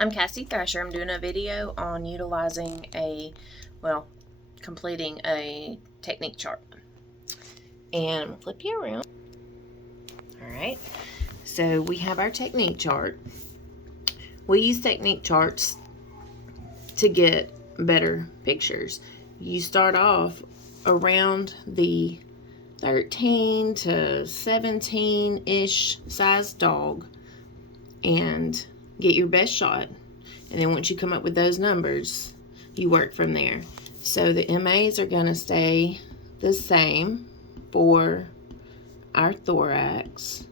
I'm Cassie Thrasher. I'm doing a video on utilizing completing a technique chart. And I'm going to flip you around. Alright, so we have our technique chart. We use technique charts to get better pictures. You start off around the 13 to 17-ish size dog and get your best shot, and then once you come up with those numbers, you work from there. So the MAs are going to stay the same for our thorax,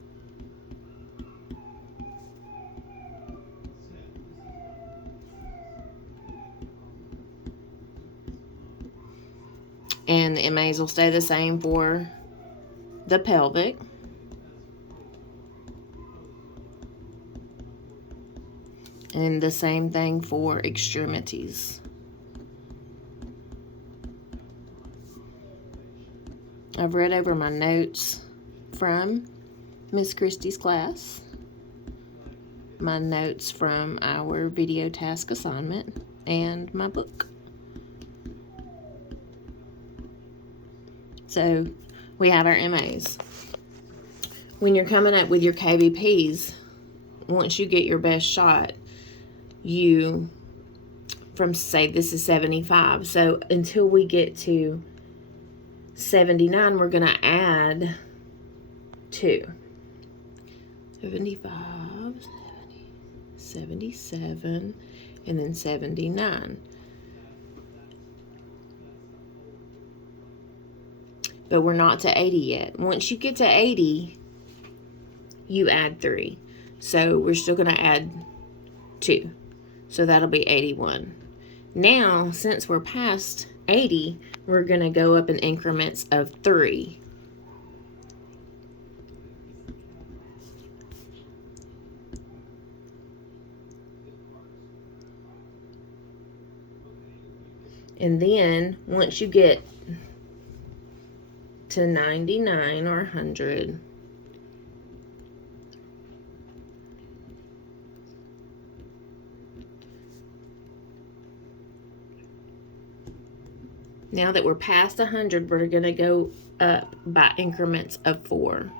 and the MAs will stay the same for the pelvic. And the same thing for extremities. I've read over my notes from Miss Christie's class, my notes from our video task assignment, and my book. So we have our MAs. When you're coming up with your KVPs, once you get your best shot, you, from say this is 75, so until we get to 79, we're going to add 2. 75, 70, 77, and then 79. But we're not to 80 yet. Once you get to 80, you add 3. So we're still going to add 2. So that'll be 81. Now, since we're past 80, we're going to go up in increments of 3. And then, once you get to 99 or 100, now that we're past 100, we're going to go up by increments of 4.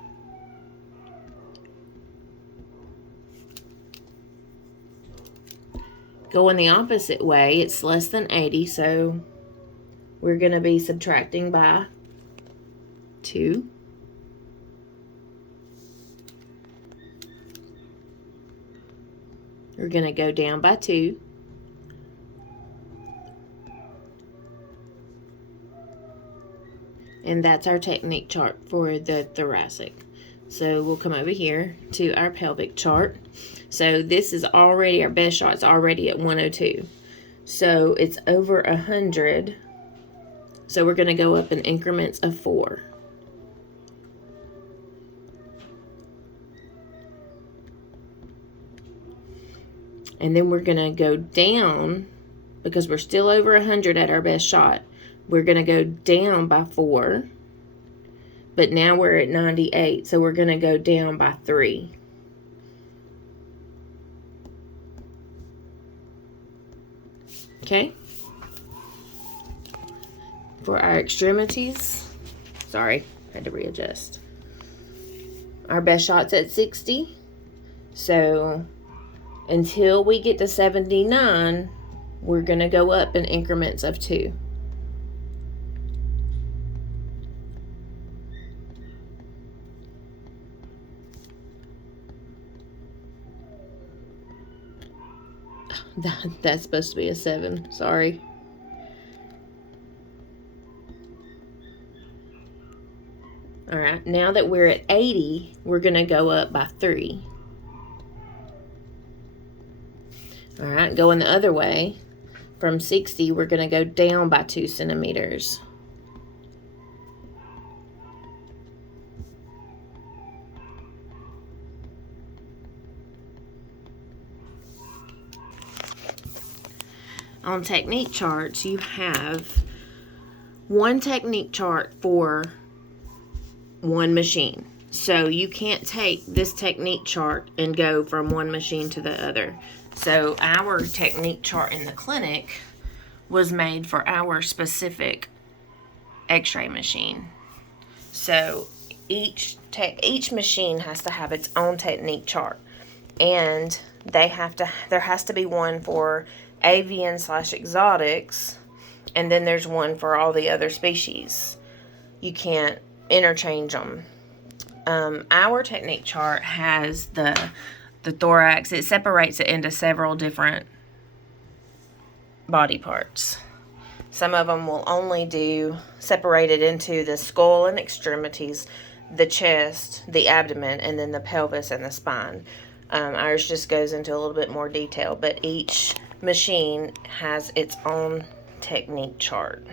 Going the opposite way, it's less than 80, so we're going to be subtracting by 2. We're going to go down by 2. And that's our technique chart for the thoracic. So we'll come over here to our pelvic chart. So this is already, our best shot's already at 102. So it's over 100. So we're going to go up in increments of 4. And then we're going to go down, because we're still over 100 at our best shot. We're going to go down by 4, but now we're at 98, so we're going to go down by 3. Okay? For our extremities, sorry, I had to readjust. Our best shot's at 60, so until we get to 79, we're going to go up in increments of 2. That's supposed to be a 7. Sorry. Alright, now that we're at 80, we're going to go up by 3. Alright, going the other way. From 60, we're going to go down by 2 centimeters. On technique charts, you have one technique chart for one machine. So you can't take this technique chart and go from one machine to the other. So our technique chart in the clinic was made for our specific x-ray machine. So each machine has to have its own technique chart, and there has to be one for avian/exotics, and then there's one for all the other species. You can't interchange them. Our technique chart has the thorax. It separates it into several different body parts. Some of them will only do separated into the skull and extremities, the chest, the abdomen, and then the pelvis and the spine. Ours just goes into a little bit more detail, but each machine has its own technique chart.